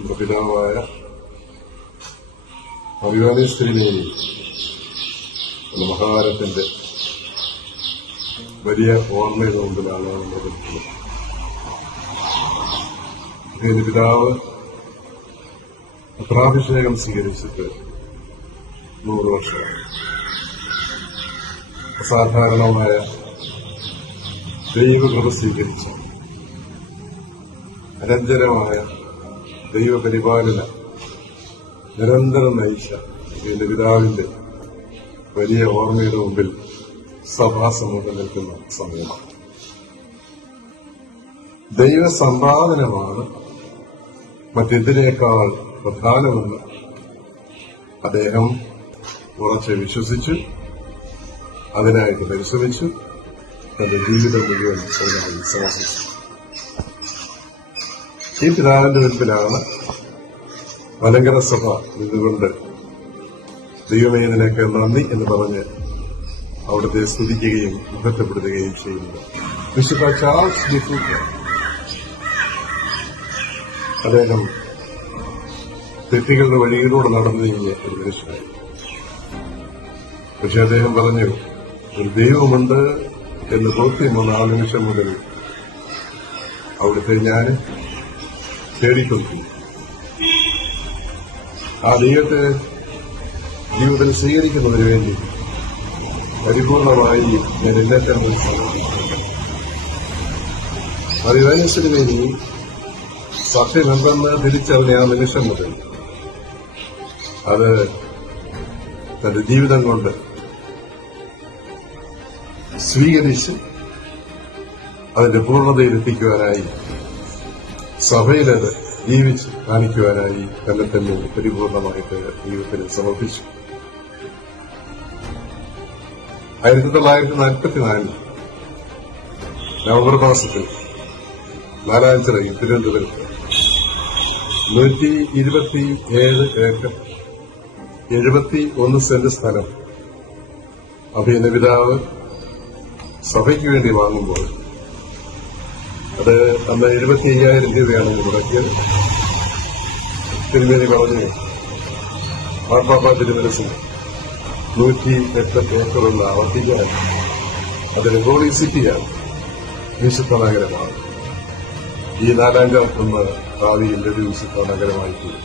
നമ്മുടെ പിതാവായ അഭിവാദീശ്വരനെയും മഹാരത്തിന്റെ വലിയ ഓർമ്മയുടെ മുമ്പിലാണ് നമ്മൾ നിൽക്കുന്നത്. ഇതിന്റെ പിതാവ് പത്രാഭിഷേകം സ്വീകരിച്ചിട്ട് 100 വർഷമായി. അസാധാരണമായ ദൈവകൃപ സ്വീകരിച്ച അനന്തരമായ ദൈവപരിപാലന നിരന്തരം നയിച്ച ഇതിന്റെ പിതാവിന്റെ വലിയ ഓർമ്മയുടെ മുമ്പിൽ സഭാസമൂഹം നിൽക്കുന്ന സമയമാണ്. ദൈവസമ്പാദനമാണ് മറ്റെന്തിനേക്കാൾ പ്രധാനമെന്ന് അദ്ദേഹം ഉറച്ച് വിശ്വസിച്ചു, അതിനായിട്ട് പരിശ്രമിച്ചു, തന്റെ ജീവിതം മുഴുവൻ അതിനായി സമർപ്പിച്ചു. ഈ പിതാവിന്റെ മുൻപിലാണ് മലങ്കര സഭ നിന്നുകൊണ്ട് ദൈവമേ നിനക്ക് നന്ദി എന്ന് പറഞ്ഞ് അവിടുത്തെ സ്തുതിക്കുകയും മഹത്വപ്പെടുത്തുകയും ചെയ്യുന്നത്. വിശുദ്ധ ചാൾസ് ഡിഫൂട്ട് അദ്ദേഹം തെറ്റുകളുടെ വഴിയിലൂടെ നടന്നു നീങ്ങിയ ഒരു മനുഷ്യനായി. പക്ഷെ അദ്ദേഹം പറഞ്ഞു, ഒരു ദൈവമുണ്ട് എന്ന് ബോധ്യം വന്ന ആ നിമിഷം മുതൽ അവിടുത്തെ ഞാൻ തേടിക്കൊണ്ടിരുന്നു. ആ ദൈവത്തെ ജീവിതത്തിൽ സ്വീകരിക്കുന്നതിന് വേണ്ടി പരിപൂർണമായി ഞാൻ എന്നെ തന്നെ സമർപ്പിക്കുന്നു. അറിവനുസരിച്ച് വേണ്ടി സത്യമെന്തെന്ന് തിരിച്ചറിഞ്ഞ ആ നിമിഷം മുതൽ അത് തന്റെ ജീവിതം കൊണ്ട് സ്വീകരിച്ച് അതിന്റെ പൂർണ്ണതയിലെത്തിക്കുവാനായി സഭയിലത് ജീവിച്ച് കാണിക്കുവാനായി തന്നെ തന്നെ പരിപൂർണമായിട്ട് ദൈവത്തിന് സമർപ്പിച്ചു. 1944 നവംബർ മാസത്തിൽ നാലാഞ്ചിറയിൽ തിരുവനന്തപുരത്ത് 127 ഏക്കർ 71 സെന്റ് സ്ഥലം അഭിനയ പിതാവ് സഭയ്ക്ക് വേണ്ടി വാങ്ങുമ്പോൾ അത് അന്ന് 75,000 രൂപയാണ് മുടക്കിയത്. തിരുമേനി പറഞ്ഞു, മാർപ്പാപ്പ തിരുമനസിന് 108 ഏക്കറുള്ള ആവർത്തിക്കാൻ അതിന് ഹോളി സിറ്റിയാണ്, വിശുദ്ധ നഗരമാണ്. ഈ 4-ാം ഒന്ന് ഭാവിയിൽ ഒരു വിശുദ്ധ നഗരമായി തീരും.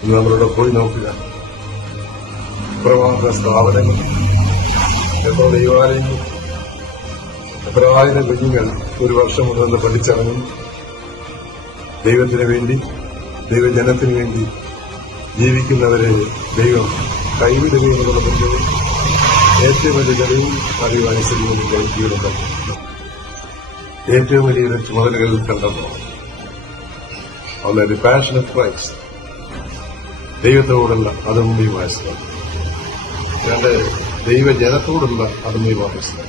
ഇന്ന് നമ്മളിവിടെ പോയി നോക്കുക. പ്രവാഹ സ്ഥാപനങ്ങൾ, എത്ര ദൈവാലയങ്ങൾ, എത്ര ആയിരം കുഞ്ഞുങ്ങൾ ഒരു വർഷം മുതൽ പഠിച്ചിറങ്ങും. ദൈവത്തിന് വേണ്ടി, ദൈവജനത്തിന് വേണ്ടി ജീവിക്കുന്നവരെ ദൈവം കൈവിടുകയെന്നുള്ളതിന്റെ ഏറ്റവും വലിയ തെളിവും അറിവാനുസരിച്ച് ജീവിതം ഏറ്റവും വലിയ ചുമതലകളിൽ കണ്ടെത്തണം. ഒന്ന് പാഷൻ ഓഫ് ക്രൈസ്റ്റ്, ദൈവത്തോടുള്ള അതുമ്യമായ സ്നേഹം. 2, ദൈവജനത്തോടുള്ള അതുമ്യമായ സ്നേഹം.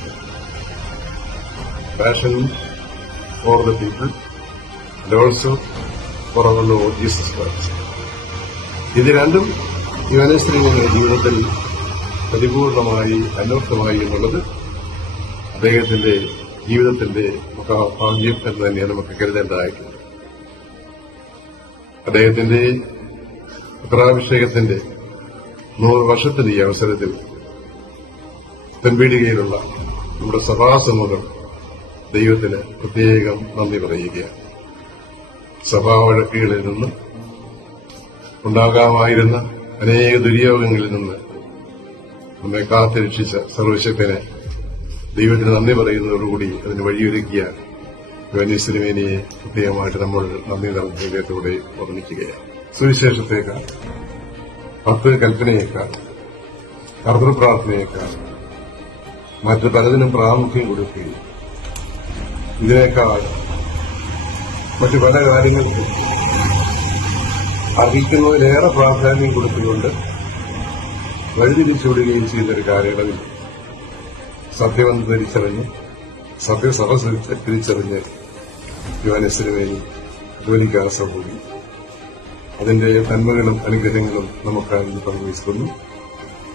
Passion for the people and also for our Lord Jesus Christ. ഇത് രണ്ടും യുവനസ്ത്രീകളുടെ ജീവിതത്തിൽ പരിപൂർണമായി അന്വർത്ഥമായി എന്നുള്ളത് അദ്ദേഹത്തിന്റെ ജീവിതത്തിന്റെ മഹാഭാഗ്യം എന്ന് തന്നെ നമുക്ക് കരുതേണ്ടതായിട്ടുണ്ട്. അദ്ദേഹത്തിന്റെ പത്രാഭിഷേകത്തിന്റെ 100 വർഷത്തിന്റെ ഈ അവസരത്തിൽ തെൻപീടികയിലുള്ള നമ്മുടെ സഭാസമൂഹം ദൈവത്തിന് പ്രത്യേകം നന്ദി പറയുകയാണ്. സഭാ വഴക്കുകളിൽ നിന്ന് ഉണ്ടാകാമായിരുന്ന അനേക ദുര്യോഗങ്ങളിൽ നിന്ന് നമ്മെ കാത്തുരക്ഷിച്ച സർവശക്തനെ ദൈവത്തിന് നന്ദി പറയുന്നതോടുകൂടി അതിന് വഴിയൊരുക്കിയ യുവനീശ്വരമേനിയെ പ്രത്യേകമായിട്ട് നമ്മൾ നന്ദി നിറഞ്ഞ ഹൃദയത്തോടെ ഓർമ്മിക്കുകയാണ്. സുവിശേഷത്തേക്കാൾ, 10 കൽപ്പനയേക്കാൾ, കർത്തൃപ്രാർത്ഥനയേക്കാൾ മറ്റ് പലതിനും പ്രാമുഖ്യം കൊടുക്കുകയും ഇതിനേക്കാൾ മറ്റു പല കാര്യങ്ങൾക്കും അർഹിക്കുന്നതിലേറെ പ്രാധാന്യം കൊടുത്തുകൊണ്ട് വഴിതിരിച്ചുവിടുകയും ചെയ്യുന്നൊരു കാലയളവിൽ സത്യമെന്ന് തിരിച്ചറിഞ്ഞ്, സത്യസഭ തിരിച്ചറിഞ്ഞ് യുവനസ്ലിമേനി ജോലിക്കാർ സഹോദരി അതിന്റെ നന്മകളും അനുഗ്രഹങ്ങളും നമുക്കായി പങ്കുവയ്ക്കുന്നു.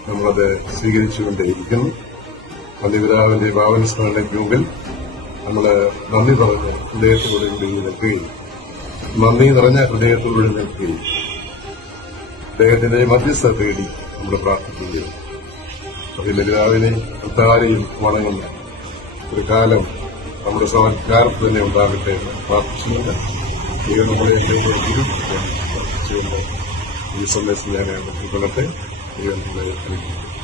നമ്മളത് സ്വീകരിച്ചുകൊണ്ടേയിരിക്കുന്നു. മധ്യപിതാവിന്റെ ഭാവന സ്മരണയ്ക്ക് മുമ്പിൽ നമ്മൾ നന്ദി പറഞ്ഞ് ഹൃദയത്തോടുകൂടി നിൽക്കുകയും നന്ദി നിറഞ്ഞ ഹൃദയത്തോടെ നിൽക്കുകയും അദ്ദേഹത്തിന്റെ മധ്യസ്ഥ തേടി നമ്മൾ പ്രാർത്ഥിക്കുകയും ലളിതാവിനെ ഒത്താരെയും വണങ്ങുന്ന ഒരു കാലം നമ്മുടെ സംസ്കാരത്തിൽ തന്നെ ഉണ്ടാകട്ടെ എന്ന് പ്രാർത്ഥിച്ചുകൊണ്ട് ദൈവം നമ്മളെ പ്രാർത്ഥിച്ചുകൊണ്ട് ഈ സന്ദേശം ഞാൻ കൊള്ളട്ടെ ദൈവം നമ്മളെ അനുഗ്രഹിക്കട്ടെ.